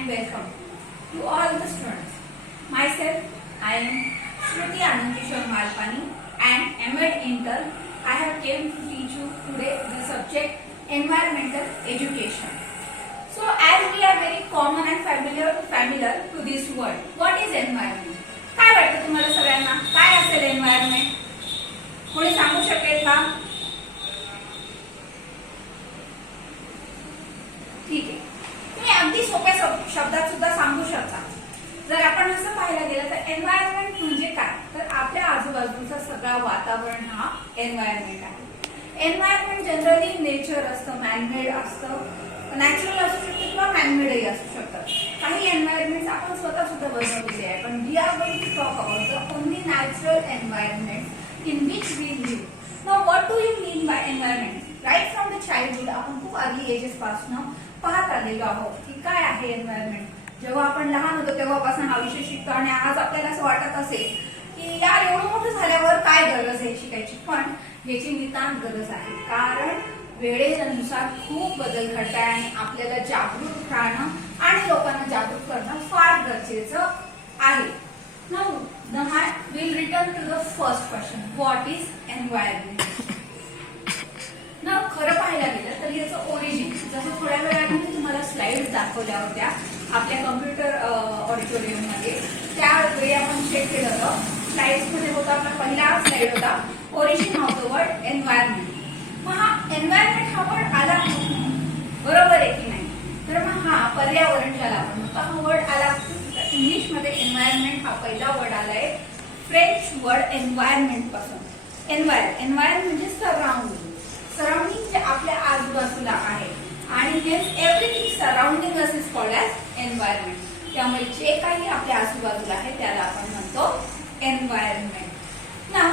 and welcome to all the students. Myself, I am Shruti Anandkishore Malpani and MEd intern. I have came to teach you today the subject environmental education. So as we are very common and familiar to this word, what is environment? काय वाटतं तुम्हाला सगळ्यांना? काय असेल environment? कोणी सांगू शकेल का? ठीक आहे, तुम्ही अगदी सोप्या शब्दात सुद्धा सांगू शकता. जर आपण असं पाहायला गेलं तर एन्व्हायरमेंट म्हणजे काय, तर आपल्या आजूबाजूचा सगळा वातावरण हा एन्व्हायरमेंट आहे. एन्व्हायरमेंट जनरली नेचर असतं, मॅनमेड असतं, नॅचरल असू शकतं किंवा मॅनमेडही असू शकतं. काही एन्व्हायरमेंट आपण स्वतः सुद्धा बनवलेले आहे, पण we are going to talk about the only natural environment in which we live. Now what do you mean by environment? Right from the childhood आपण खूप अर्ली एजेस पासून पाहत आलेलो आहोत की काय आहे एन्व्हायरमेंट. जेव्हा आपण लहान होतो तेव्हापासून हा विषय शिकतो आणि आज आपल्याला असं वाटत असेल की यार एवढं मोठं झाल्यावर काय गरज आहे शिकायची, पण याची नितांत गरज आहे. कारण वेळेनुसार खूप बदल घडत आहे आणि आपल्याला जागरूक राहणं आणि लोकांना जागरूक करणं फार गरजेचं आहे. Now we'll return to the first question. What is environment? खरं पाहायला गेलं तर याचं ओरिजिन, जसं थोड्या वेळाने मी तुम्हाला स्लाइड दाखवल्या होत्या आपल्या कम्प्युटर ऑडिटोरियम मध्ये, त्यावेळी आपण चेक केलं होतं. स्लाइड्स मध्ये होता आपला पहिला स्लाइड होता origin of the word environment. मग हा एन्व्हायरमेंट हा वर्ड आला बरोबर आहे की नाही? तर मग हा पर्यावरण ज्याला आपण म्हणतो हा वर्ड आला इंग्लिश मध्ये. एन्व्हायरमेंट हा पहिला वर्ड आलाय फ्रेंच वर्ड एन्व्हायरमेंट पासून. एन्व्हायर म्हणजे सराउंडिंग, सराउंडिंग जे आपल्या आजूबाजूला आहे आणि हेच everything surrounding us is called as environment. त्यामुळे जे काही आपल्या आजूबाजूला आहे त्याला आपण म्हणतो एन्व्हायरमेंट. नाव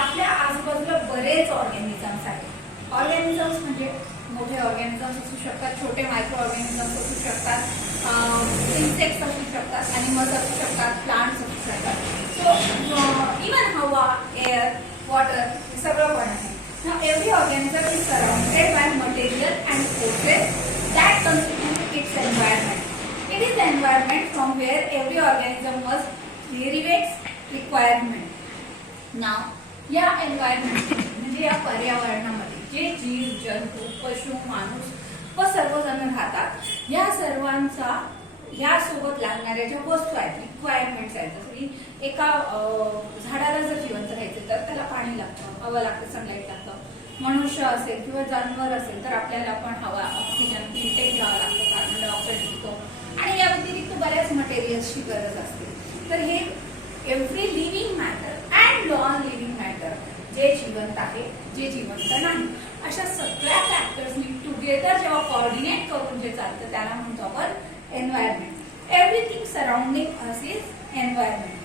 आपल्या आजूबाजूला बरेच ऑर्गॅनिझम्स आहेत. ऑर्गॅनिझम्स म्हणजे मोठे ऑर्गॅनिझम्स असू शकतात, छोटे मायक्रो ऑर्गॅनिझम्स असू शकतात, इन्सेक्ट्स असू शकतात, अॅनिमल्स असू शकतात, प्लांट्स असू शकतात. सो इवन हवा, एअर, वॉटर हे सगळं पण आहे. Now every organism is surrounded by material and forces that constitute its environment. It is the environment from where every organism must derive its requirement. Now या environment म्हणजे या पर्यावरणामध्ये जे जीव, जंतू, पशु, माणूस व सर्वजण राहतात, या सर्वांचा या सोबत लागणाऱ्या ज्या वस्तू आहेत, रिक्वायरमेंट्स आहेत, जसं की एका झाडाला जर जिवंत राहायचं तर त्याला पाणी लागतं, हवा लागतं, सनलाईट लागतं. मनुष्य असेल किंवा जानवर असेल तर आपल्याला पण हवा, ऑक्सिजन इनटेक घ्यावं लागतं, कार्बन डायऑक्साईड घेतो आणि या व्यतिरिक्त बऱ्याच मटेरियल्सची गरज असते. तर हे every living matter and non living matter, जे जिवंत आहे, जे जिवंत नाही, अशा सगळ्या फॅक्टर्सनी टुगेदर जेव्हा कोऑर्डिनेट करून जे चालतं त्याला म्हणतो आपण environment. Everything surrounding us is environment.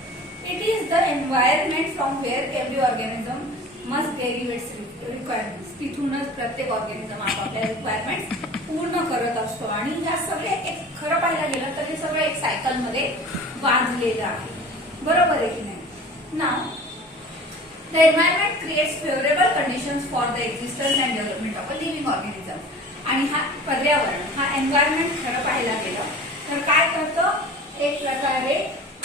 It is the environment from where every organism must derive its requirements. तिथूनच प्रत्येक ऑर्गॅनिझम आपापल्या रिक्वायरमेंट्स पूर्ण करत असतो आणि ह्या सगळे एक खरं पाहायला गेलं तर हे सगळं एक सायकल मध्ये बांधलेलं आहे. बरोबर आहे की नाही? नाव the environment creates favourable conditions for the existence and development of a living organism. आणि हा पर्यावरण, हा एन्व्हायरमेंट खरं पाहायला गेलं तर काय करतं, एक प्रकारे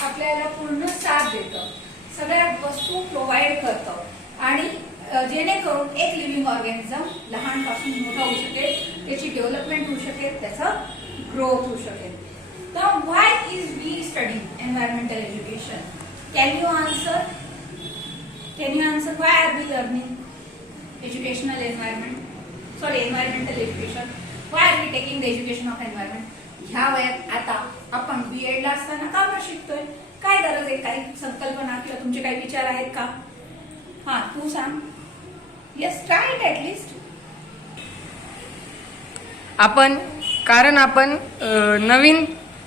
आपल्याला पूर्ण साथ देतं, सगळ्या वस्तू प्रोव्हाइड करतं आणि जेणेकरून एक लिव्हिंग ऑर्गॅनिझम लहानपासून मोठा होऊ शकेल, त्याची डेव्हलपमेंट होऊ शकेल, त्याचा ग्रोथ होऊ शकेल. Now why is we studying environmental education? Can you answer? Can you answer why are we learning educational environment? Sorry, environmental education. Why are we taking the education of environment? ह्या वयात आता आपण BEd ला असताना का शिकतोय? काय गरज आहे? काही संकल्पना किंवा तुमचे काही विचार आहेत का? हा, तू सांग. Yes, try it at least. कारण आपण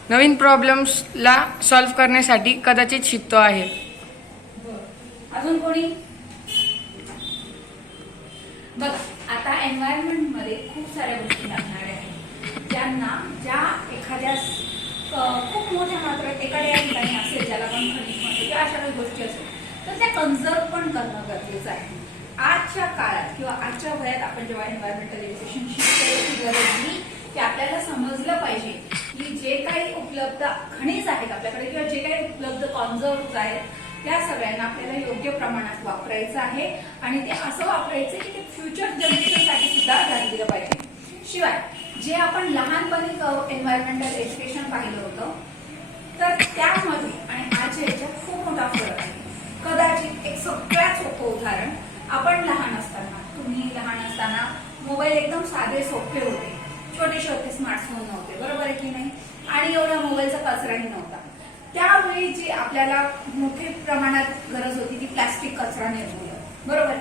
नवीन प्रॉब्लेम्सला सॉल्व्ह करण्यासाठी कदाचित शिकतो आहे. अजून कोणी? बघा, आता एन्व्हायरमेंट मध्ये खूप साऱ्या गोष्टी लागणाऱ्या आहेत, ज्या एखाद्या खूप मोठ्या मात्रात एखाद्या ठिकाणी असेल ज्याला आपण खनिज म्हणतो किंवा अशा काही गोष्टी असेल तर त्या कन्झर्व पण करणं गरजेचं आहे. आजच्या काळात किंवा आजच्या वयात आपण जेव्हा एन्व्हायरमेंटल एज्युकेशन शिकतो, गरज नाही की आपल्याला समजलं पाहिजे की जे काही उपलब्ध खनिज आहेत आपल्याकडे किंवा जे काही उपलब्ध कॉन्झर्व्ह आहेत त्या सगळ्यांना आपल्याला योग्य प्रमाणात वापरायचं आहे आणि ते असं वापरायचं की ते फ्युचर जनरेशनसाठी सुद्धा राहिलं पाहिजे. शिवाय जे आपण लहानपणी एन्व्हायरमेंटल एज्युकेशन पाहिलं होतं तर त्यामध्ये आणि आजच्या याच्यात खूप मोठा फरक आहे. कदाचित एक सगळ्यात सोपं उदाहरण, आपण लहान असताना, तुम्ही लहान असताना मोबाईल एकदम साधे सोपे होते, छोटे छोटे स्मार्टफोन नव्हते, बरोबर आहे की नाही, आणि एवढा मोबाईलचा कचराही नव्हता. त्यावेळी जी आपल्याला मोठ्या प्रमाणात गरज होती ती प्लास्टिक कचरा निर्मूलन, बरोबर.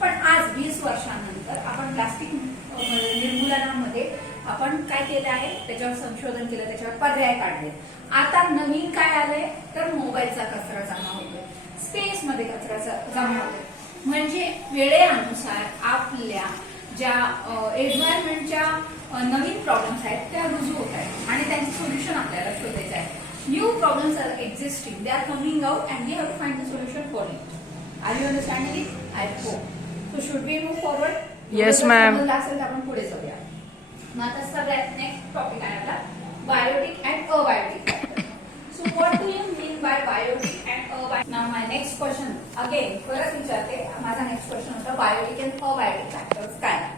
पण आज 20 वर्षांनंतर आपण प्लास्टिक निर्मूलनामध्ये आपण काय केलं आहे, त्याच्यावर संशोधन केलं, त्याच्यावर पर्याय काढले. आता नवीन काय आलंय तर मोबाईलचा कचरा जमा होतोय, स्पेस मध्ये कचरा जमा होतोय. म्हणजे वेळेनुसार आपल्या ज्या एन्व्हायरमेंटच्या नवीन प्रॉब्लेम्स आहेत त्या रुजू होत आहेत आणि त्यांचं सोल्युशन आपल्याला शोधायचं आहे. New problems are existing, they are coming out and we have to find the solution for it. Are you understanding it? I hope. So should we move forward? Yes ma'am. असेल तर आपण पुढे जाऊया. मग आता सगळ्यात नेक्स्ट टॉपिक आहे आपला biotic and abiotic factor. So what do you mean by biotic and abiotic? Now my next question again परत विचारते. माझा नेक्स्ट क्वेश्चन होता बायोटिक अँड अबायोटिक फॅक्टर्स काय.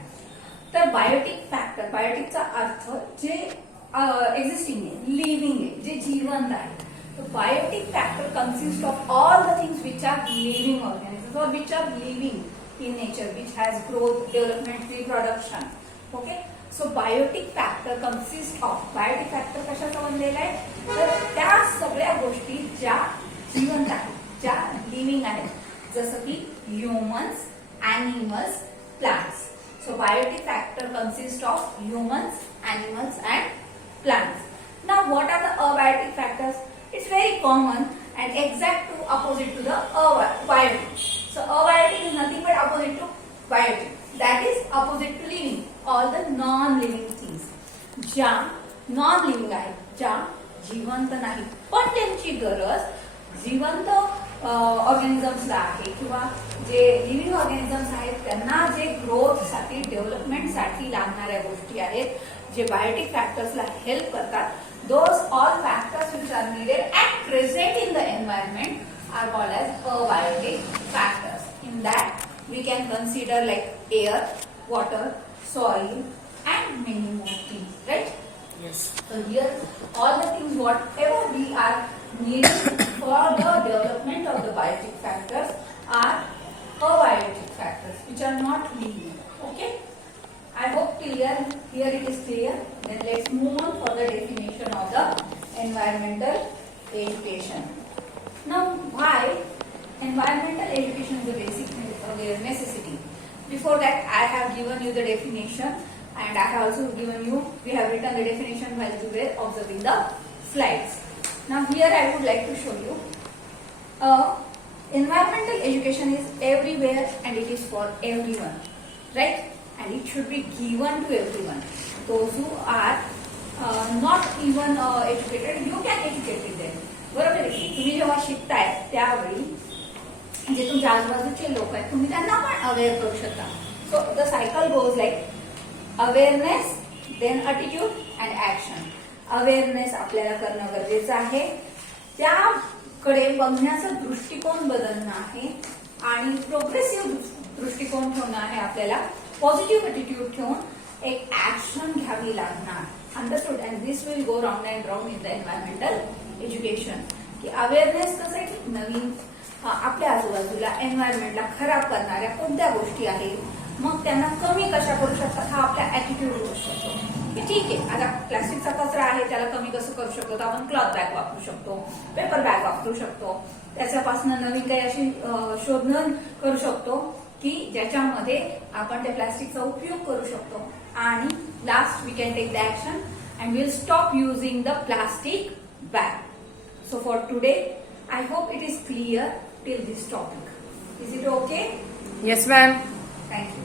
तर बायोटिक फॅक्टर, बायोटिकचा अर्थ जे एक्झिस्टिंग आहे, लिव्हिंग आहे, जे जिवंत आहे. So biotic factor consists of all the things which are living organisms or which are living in nature, which has growth, development, reproduction. Okay. So biotic factor consists of, biotic factor कशाचा बनलेला आहे तर त्या सगळ्या गोष्टी ज्या जिवंत आहेत, ज्या लिव्हिंग आहेत, जसं की humans, animals, plants. So biotic factor consists of humans, animals and plants. Now what are the abiotic factors? It's very common and exact to opposite to the biotic. So abiotic is nothing but opposite to biotic. That is opposite to living. All the non-living things. ज्या non-living आहेत, ज्या जिवंत नाही पण त्यांची गरज जिवंत ऑर्गॅनिझम्सला आहे किंवा जे लिव्हिंग ऑर्गॅनिझम्स आहेत त्यांना जे ग्रोथसाठी, डेव्हलपमेंटसाठी लागणाऱ्या गोष्टी आहेत, जे बायोटिक फॅक्टर्सला हेल्प करतात, those all factors which are needed and present in the environment are called as abiotic factors. In that we can consider like air, water, soil and many more things, right? Yes. So here all the things whatever we are needing for the development of the biotic factors are abiotic factors which are not living. Okay? I hope clear. Here it is clear. Then let's move on for the definition of the environmental education. Now, why environmental education is a basic necessity? Before that, I have given you the definition, and I have also given you. We have written the definition while you were observing the slides. Now, here I would like to show you. Environmental education is everywhere, and it is for everyone, right? And it should be given to everyone. Those who are not even educated, you can educate them. बरोबर आहे की तुम्ही जेव्हा शिकताय त्यावेळी जे तुमच्या आजूबाजूचे लोक आहेत तुम्ही त्यांना पण अवेअर करू शकता. So the cycle goes like awareness, then attitude and action. Awareness आपल्याला करणं गरजेचं आहे, त्याकडे बघण्याचा दृष्टिकोन बदलणं आहे आणि प्रोग्रेसिव्ह दृष्टिकोन ठेवणं आहे आपल्याला. पॉझिटिव्ह ॲटिट्यूड ठेवून एक ऍक्शन घ्यावी लागणार. Understood? And this will go round and round in the environmental education. की अवेअरनेस कसं आहे की नवीन आपल्या आजूबाजूला एन्व्हायरमेंटला खराब करणाऱ्या कोणत्या गोष्टी आहेत, मग त्यांना कमी कशा करू शकतात हा आपला ॲटिट्यूड होऊ शकतो. की ठीक आहे, आता प्लास्टिकचा कचरा आहे त्याला कमी कसं करू शकतो तर आपण क्लॉथ बॅग वापरू शकतो, पेपर बॅग वापरू शकतो, त्याच्यापासून नवीन काही अशी शोधन करू शकतो की ज्याच्यामध्ये आपण त्या प्लास्टिकचा उपयोग करू शकतो. आणि last we can take the action and will stop using the plastic bag. So for today I hope it is clear till this topic. Is it okay? Yes, ma'am. Thank you.